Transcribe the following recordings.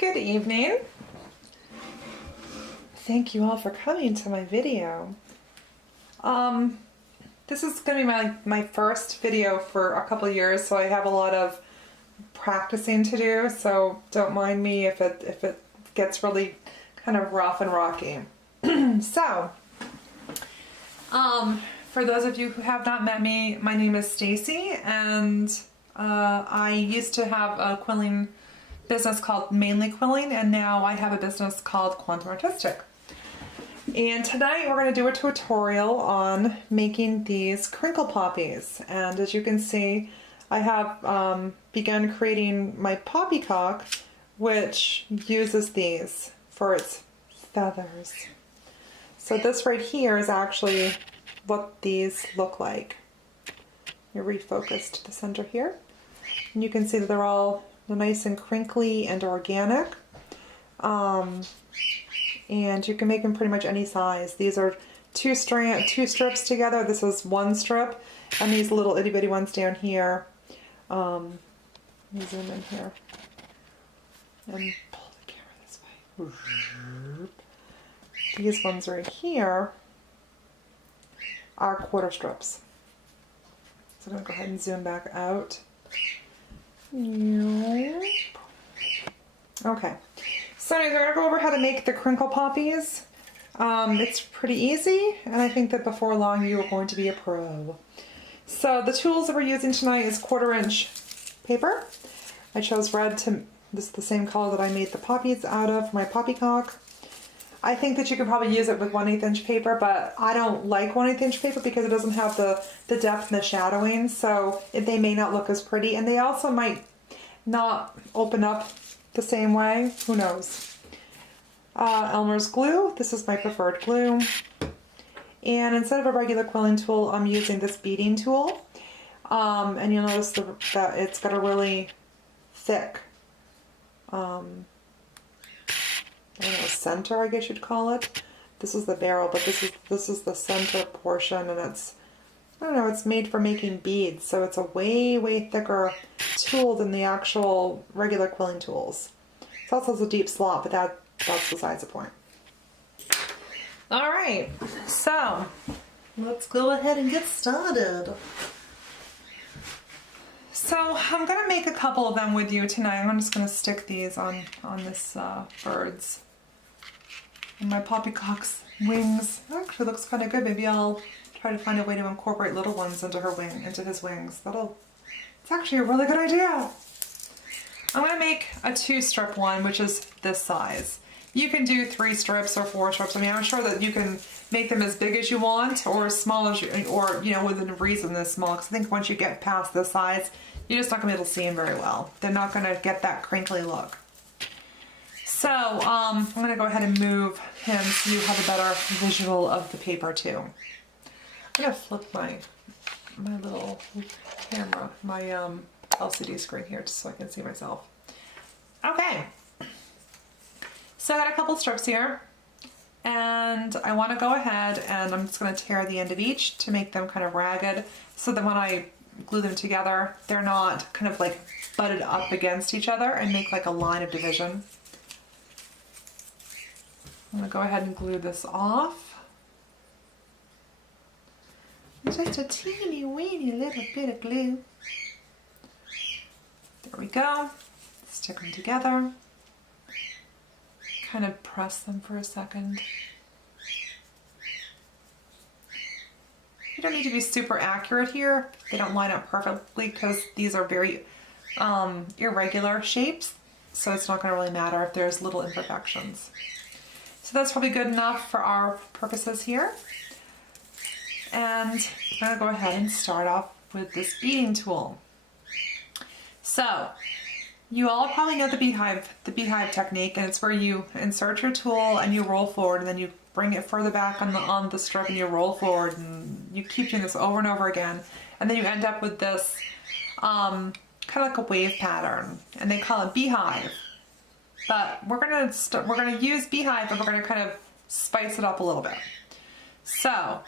Good evening. Thank you all for coming to my video. This is going to be my first video for a couple years, so I have a lot of practicing to do, so don't mind me if it gets really kind of rough and rocky. So, for those of you who have not met me, my name is Stacy, and I used to have a quilling business called Mainly Quilling, and now I have a business called Quantum Artistic. And tonight we're going to do a tutorial on making these crinkle poppies. And as you can see, I have begun creating my poppycock, which uses these for its feathers. So this right here is actually what these look like. You refocus to the center here. And you can see that they're all nice and crinkly and organic. And you can make them pretty much any size. These are two strips together. This is one strip, and these little itty bitty ones down here. Let me zoom in here and pull the camera this way. These ones right here are quarter strips. So I'm gonna go ahead and zoom back out. Okay. So anyways, we're going to go over how to make the crinkle poppies. It's pretty easy, and I think that before long you are going to be a pro. So the tools that we're using tonight is 1/4 inch paper. I chose red this is the same color that I made the poppies out of for my poppycock. I think that you could probably use it with 1/8 inch paper, but I don't like 1/8 inch paper because it doesn't have the depth and the shadowing, so they may not look as pretty, and they also might not open up the same way. Who knows? Elmer's glue. This is my preferred glue. And instead of a regular quilling tool, I'm using this beading tool. And you'll notice that it's got a really thick, I don't know, center, I guess you'd call it. This is the barrel, but this is the center portion, and it's, I don't know, it's made for making beads, so it's a way thicker tool than the actual regular quilling tools. It also has a deep slot, but that's besides the point. Alright, so let's go ahead and get started. So I'm going to make a couple of them with you tonight. I'm just going to stick these on this bird's and my poppycock's wings. Actually looks kind of good. Maybe I'll try to find a way to incorporate little ones into his wings. It's actually a really good idea. I'm going to make a 2-strip one, which is this size. You can do 3 strips or 4 strips. I mean, I'm sure that you can make them as big as you want or as small as you, or, you know, within reason this small. Because I think once you get past this size, you're just not going to be able to see them very well. They're not going to get that crinkly look. So, I'm going to go ahead and move him so you have a better visual of the paper too. I'm going to flip my little camera, my LCD screen here just so I can see myself. Okay. So I got a couple strips here, and I want to go ahead and I'm just going to tear the end of each to make them kind of ragged so that when I glue them together, they're not kind of like butted up against each other and make like a line of division. I'm going to go ahead and glue this off. Just a teeny weeny little bit of glue. There we go. Stick them together. Kind of press them for a second. You don't need to be super accurate here. They don't line up perfectly because these are very irregular shapes, so it's not going to really matter if there's little imperfections. So that's probably good enough for our purposes here. And I'm going to go ahead and start off with this beading tool. So, you all probably know the beehive technique, and it's where you insert your tool and you roll forward, and then you bring it further back on the strip and you roll forward, and you keep doing this over and over again, and then you end up with this kind of like a wave pattern, and they call it beehive. But we're gonna use beehive, but we're gonna kind of spice it up a little bit. So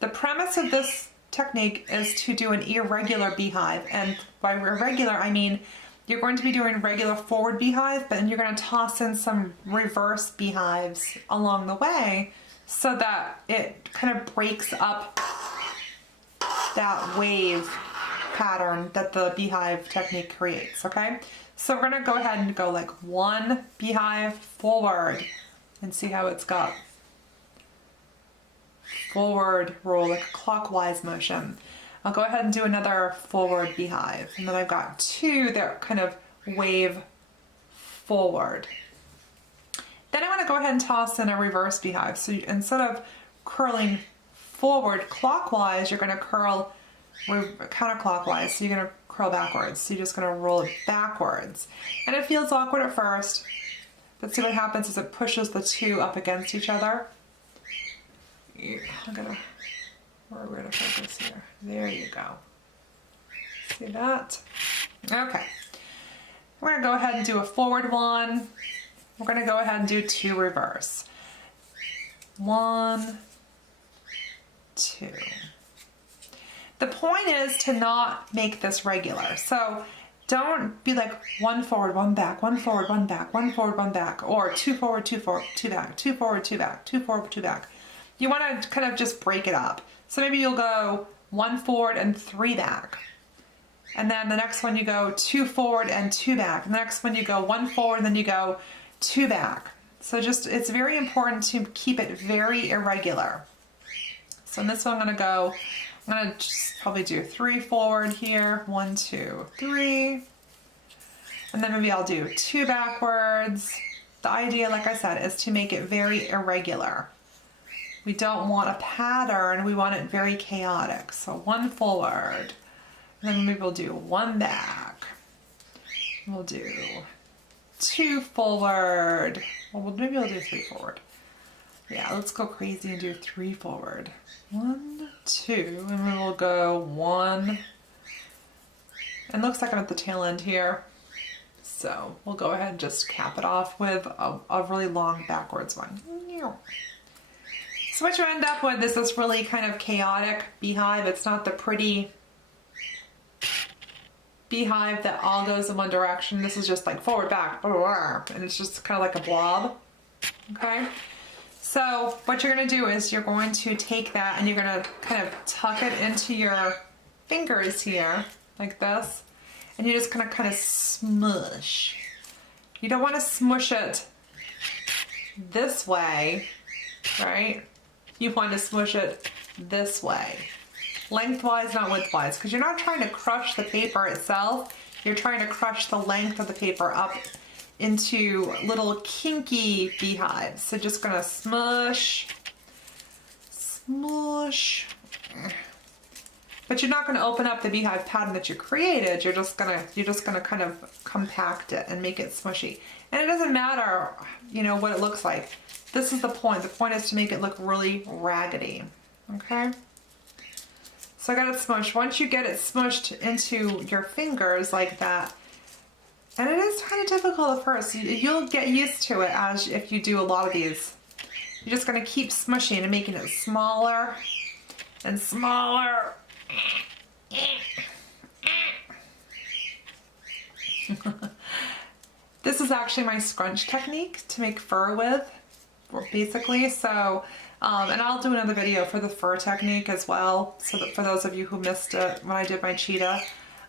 the premise of this technique is to do an irregular beehive, and by irregular I mean you're going to be doing regular forward beehive, but then you're going to toss in some reverse beehives along the way so that it kind of breaks up that wave pattern that the beehive technique creates, okay? So we're gonna go ahead and go like one beehive forward and see how it's got forward roll, like a clockwise motion. I'll go ahead and do another forward beehive, and then I've got two that kind of wave forward. Then I want to go ahead and toss in a reverse beehive. So instead of curling forward clockwise, you're going to curl counterclockwise. So you're going to curl backwards. So you're just going to roll it backwards. And it feels awkward at first, but see what happens is it pushes the two up against each other. We're going to focus here. There you go. See that? Okay. We're going to go ahead and do a forward one. We're going to go ahead and do two reverse. 1, 2. The point is to not make this regular. So don't be like one forward, one back, one forward, one back, one forward, one back, or two forward, two back, two forward, two back, two forward, two back. You want to kind of just break it up. So maybe you'll go 1 forward and 3 back. And then the next one you go 2 forward and 2 back. And the next one you go 1 forward and then you go 2 back. So just, it's very important to keep it very irregular. So in this one I'm going to just probably do 3 forward here. 1, 2, 3. And then maybe I'll do 2 backwards. The idea, like I said, is to make it very irregular. We don't want a pattern, we want it very chaotic. So 1 forward, and then maybe we'll do 1 back. We'll do 2 forward. Well, maybe we'll do 3 forward. Yeah, let's go crazy and do 3 forward. 1, 2, and then we'll go 1. And looks like I'm at the tail end here. So we'll go ahead and just cap it off with a really long backwards one. So what you end up with is this really kind of chaotic beehive. It's not the pretty beehive that all goes in one direction. This is just like forward, back, and it's just kind of like a blob, okay? So what you're gonna do is you're going to take that and you're gonna kind of tuck it into your fingers here, like this, and you're just gonna kind of smush. You don't wanna smush it this way, right? You want to smush it this way. Lengthwise, not widthwise, because you're not trying to crush the paper itself. You're trying to crush the length of the paper up into little kinky beehives. So just gonna smush, smush. But you're not gonna open up the beehive pattern that you created. You're just gonna kind of compact it and make it smushy. And it doesn't matter, you know, what it looks like. This is the point. The point is to make it look really raggedy, okay? So I got it smushed. Once you get it smushed into your fingers like that, and it is kind of difficult at first, you'll get used to it as if you do a lot of these. You're just gonna keep smushing and making it smaller and smaller. This is actually my scrunch technique to make fur with, basically. So, and I'll do another video for the fur technique as well, so that for those of you who missed it when I did my cheetah.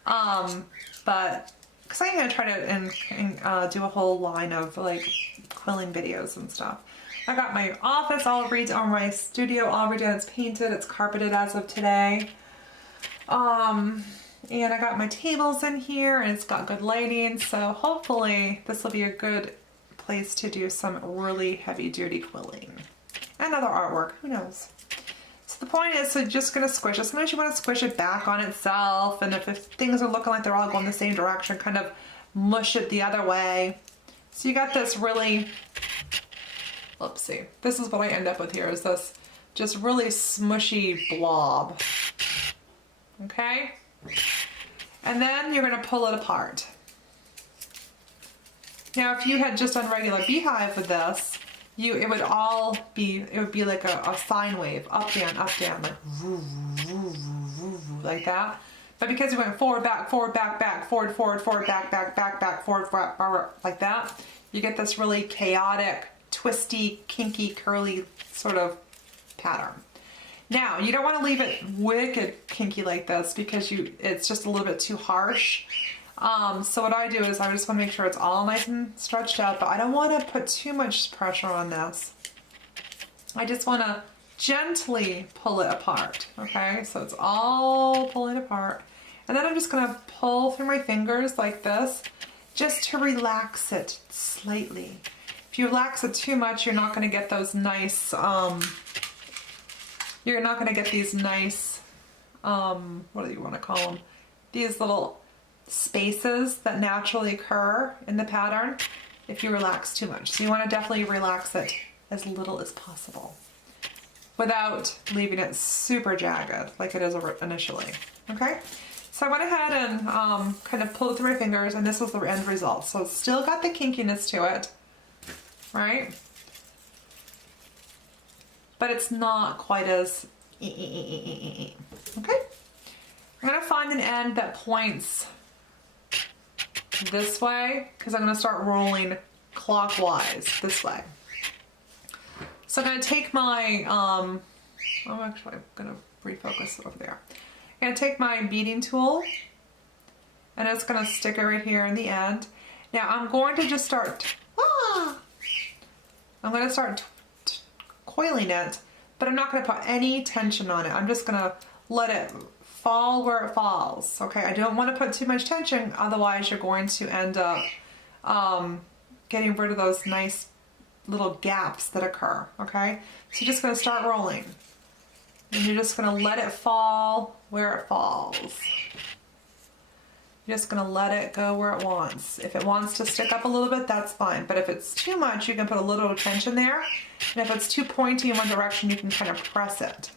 But, because I'm going to try to do a whole line of like quilling videos and stuff. I got my office all redone, or my studio all redone. It's painted, it's carpeted as of today. And I got my tables in here and it's got good lighting, so hopefully this will be a good place to do some really heavy duty quilling and other artwork, who knows. So the point is, so just gonna squish it. Sometimes you want to squish it back on itself, and if things are looking like they're all going the same direction, kind of mush it the other way. So you got this really, oopsie, this is what I end up with here, is this just really smushy blob, okay? And then you're going to pull it apart. Now if you had just done regular beehive with this, it would be like a sine wave, up down, like that. But because we went forward, back, forward, back, back, forward, forward, forward, back, back, back, back, forward, forward, like that, you get this really chaotic, twisty, kinky, curly sort of pattern. Now, you don't want to leave it wicked kinky like this because it's just a little bit too harsh. So what I do is I just want to make sure it's all nice and stretched out, but I don't want to put too much pressure on this. I just want to gently pull it apart, okay? So it's all pulling apart. And then I'm just gonna pull through my fingers like this, just to relax it slightly. If you relax it too much, you're not gonna get those nice, you're not gonna get these nice, what do you wanna call them? These little spaces that naturally occur in the pattern if you relax too much. So you wanna definitely relax it as little as possible without leaving it super jagged like it is initially, okay? So I went ahead and kind of pulled through my fingers, and this was the end result. So it's still got the kinkiness to it, right? But it's not quite as okay? I'm gonna find an end that points this way because I'm gonna start rolling clockwise this way. So I'm gonna take my, I'm gonna refocus over there. I'm gonna take my beading tool and it's gonna stick it right here in the end. Now I'm going to just start, I'm gonna start coiling it, but I'm not gonna put any tension on it. I'm just gonna let it fall where it falls, okay? I don't wanna put too much tension, otherwise you're going to end up getting rid of those nice little gaps that occur, okay? So you're just gonna start rolling. And you're just gonna let it fall where it falls. You're just gonna let it go where it wants. If it wants to stick up a little bit, that's fine. But if it's too much, you can put a little tension there. And if it's too pointy in one direction, you can kind of press it.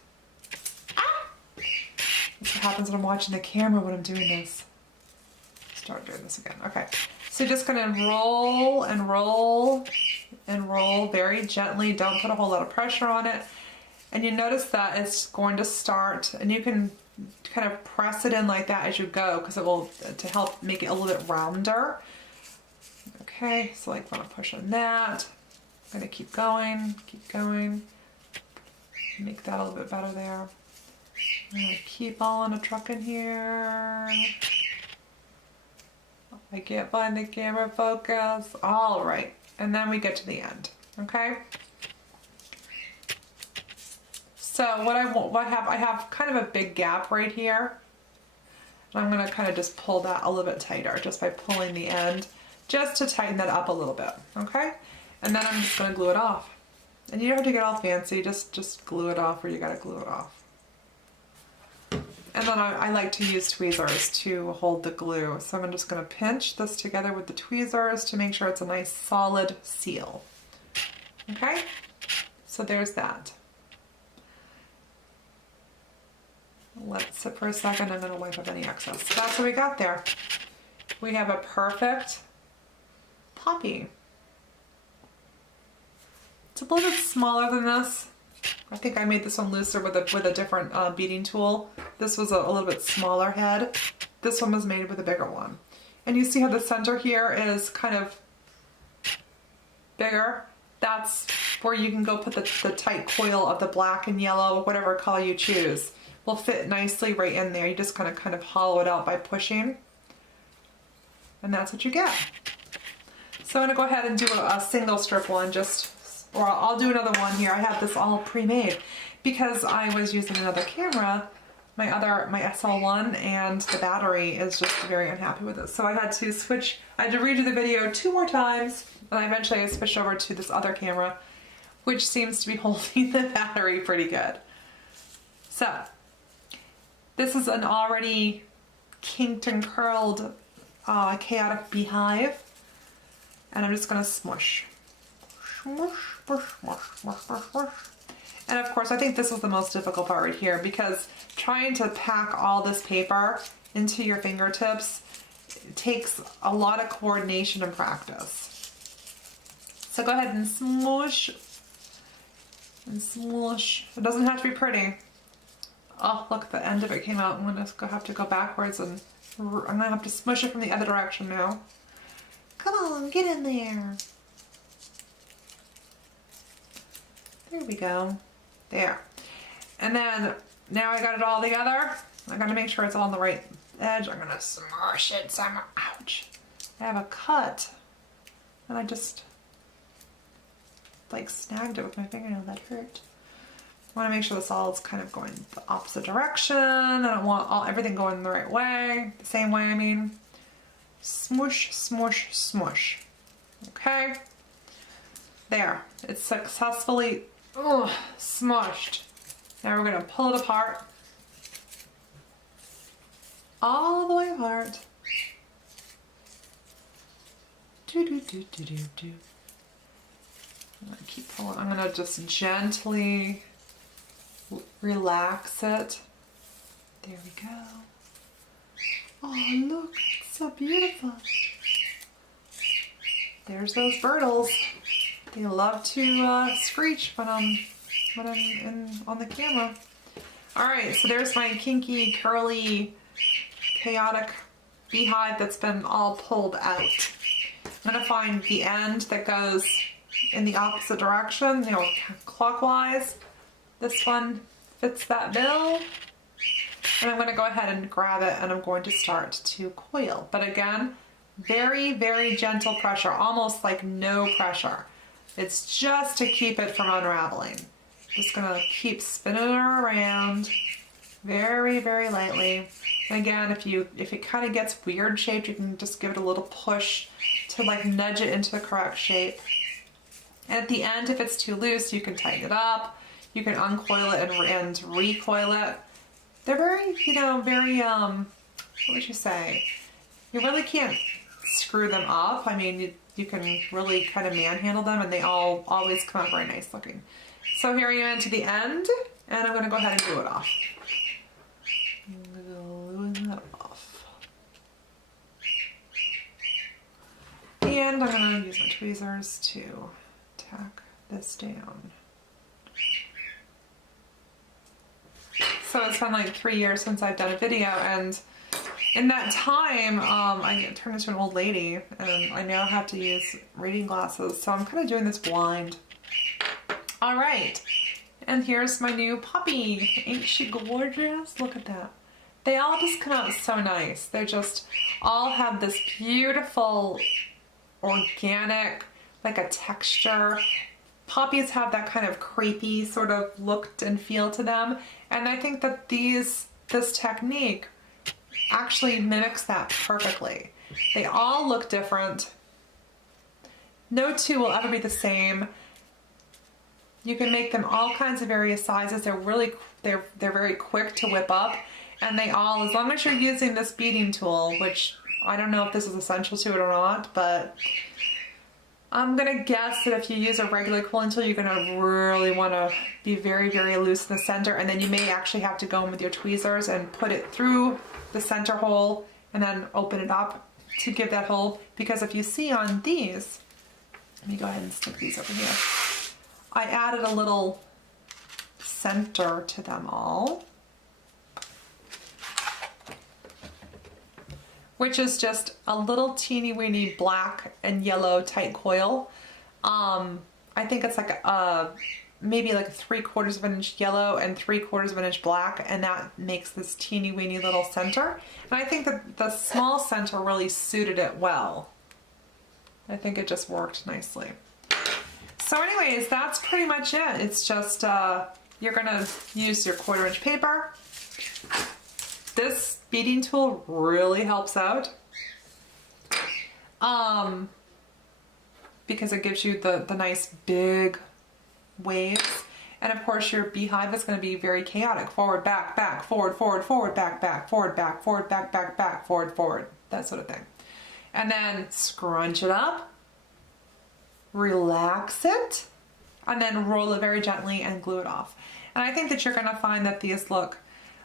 That's what happens when I'm watching the camera when I'm doing this. Start doing this again, okay. So you're just gonna roll and roll and roll very gently. Don't put a whole lot of pressure on it. And you notice that it's going to start, and you can kind of press it in like that as you go because it will, to help make it a little bit rounder. Okay, so like want to push on that. I'm gonna keep going, make that a little bit better there. I'm gonna keep on a truck in here. I can't find the camera focus. All right, and then we get to the end, okay? So I have kind of a big gap right here. And I'm gonna kind of just pull that a little bit tighter just by pulling the end, just to tighten that up a little bit, okay? And then I'm just gonna glue it off. And you don't have to get all fancy, just glue it off where you gotta glue it off. And then I like to use tweezers to hold the glue. So I'm just gonna pinch this together with the tweezers to make sure it's a nice solid seal. Okay, so there's that. Let it sit for a second. I'm gonna wipe up any excess. That's what we got there. We have a perfect poppy. It's a little bit smaller than this. I think I made this one looser with a different beading tool. This was a little bit smaller head. This one was made with a bigger one. And you see how the center here is kind of bigger? That's where you can go put the tight coil of the black and yellow, whatever color you choose. Will fit nicely right in there. You just kind of hollow it out by pushing. And that's what you get. So I'm gonna go ahead and do a single strip one, or I'll do another one here. I have this all pre-made because I was using another camera, my SL1, and the battery is just very unhappy with it. So I had to switch, I had to redo the video 2 more times, and eventually I switched over to this other camera, which seems to be holding the battery pretty good. So, this is an already kinked and curled chaotic beehive, and I'm just gonna smush. Smush, smush, smush, smush, smush, smush. And of course, I think this was the most difficult part right here because trying to pack all this paper into your fingertips takes a lot of coordination and practice. So go ahead and smush and smush. It doesn't have to be pretty. Oh, look, the end of it came out. I'm gonna have to go backwards and I'm gonna have to smush it from the other direction now. Come on, get in there. There we go. There. And then, now I got it all together. I gotta make sure it's all on the right edge. I'm gonna smush it somewhere. Ouch. I have a cut. And I just, like, snagged it with my fingernail. That hurt. I want to make sure this all is kind of going the opposite direction. I don't want everything going the right way, the same way, I mean. Smoosh, smoosh, smoosh. Okay. There. It's successfully smushed. Now we're going to pull it apart. All the way apart. Do, do, do, do, do, do. I'm going to keep pulling. I'm going to just gently relax it. There we go. Oh, look, it's so beautiful. There's those birds. They love to screech when I'm on the camera. All right, so there's my kinky, curly, chaotic beehive that's been all pulled out. I'm gonna find the end that goes in the opposite direction, you know, clockwise. This one fits that bill. And I'm gonna go ahead and grab it and I'm going to start to coil. But again, very, very gentle pressure, almost like no pressure. It's just to keep it from unraveling. Just gonna keep spinning it around very, very lightly. And again, if it kind of gets weird shaped, you can just give it a little push to like nudge it into the correct shape. And at the end, if it's too loose, you can tighten it up. You can uncoil it and recoil it. They're very, you know, very, what would you say? You really can't screw them up. I mean, you can really kind of manhandle them and they all always come out very nice looking. So here I am to the end and I'm going to go ahead and glue it off. Gluing that off. And I'm going to use my tweezers to tack this down. So it's been like 3 years since I've done a video, and in that time I turned into an old lady and I now have to use reading glasses, so I'm kind of doing this blind. All right, and here's my new puppy. Ain't she gorgeous? Look at that. They all just come out so nice. They just all have this beautiful organic, like a texture. Poppies have that kind of crepey sort of look and feel to them. And I think that this technique actually mimics that perfectly. They all look different. No two will ever be the same. You can make them all kinds of various sizes. They're very quick to whip up. And they all, as long as you're using this beading tool, which I don't know if this is essential to it or not, but I'm gonna guess that if you use a regular quilling tool, you're gonna really wanna be very, very loose in the center, and then you may actually have to go in with your tweezers and put it through the center hole and then open it up to give that hole. Because if you see on these, let me go ahead and stick these over here. I added a little center to them all, which is just a little teeny weeny black and yellow tight coil. I think it's like maybe like 3/4 of an inch yellow and 3/4 of an inch black, and that makes this teeny weeny little center. And I think that the small center really suited it well. I think it just worked nicely. So anyways, that's pretty much it. It's just, you're gonna use your 1/4 inch paper. This beading tool really helps out because it gives you the nice big waves. And of course your beehive is going to be very chaotic. Forward, back, back, forward, forward, forward, back, back, forward, back, forward, back, back, back, forward, forward, that sort of thing. And then scrunch it up, relax it, and then roll it very gently and glue it off. And I think that you're going to find that these look,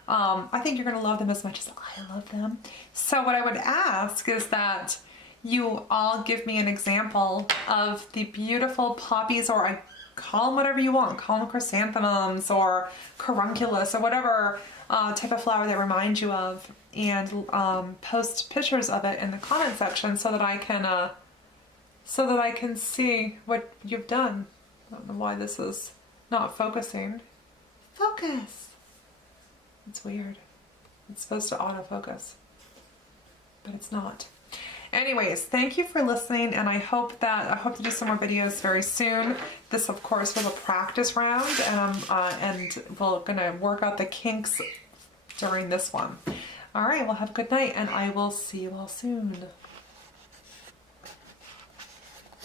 I think you're going to love them as much as I love them. So what I would ask is that you all give me an example of the beautiful poppies, or call them whatever you want. Call them chrysanthemums or carunculus or whatever type of flower they remind you of, and post pictures of it in the comment section so that I can see what you've done. I don't know why this is not focusing. Focus! It's weird. It's supposed to autofocus, but it's not. Anyways, thank you for listening, and I hope to do some more videos very soon. This, of course, was a practice round, and we're gonna work out the kinks during this one. All right, well, have a good night, and I will see you all soon.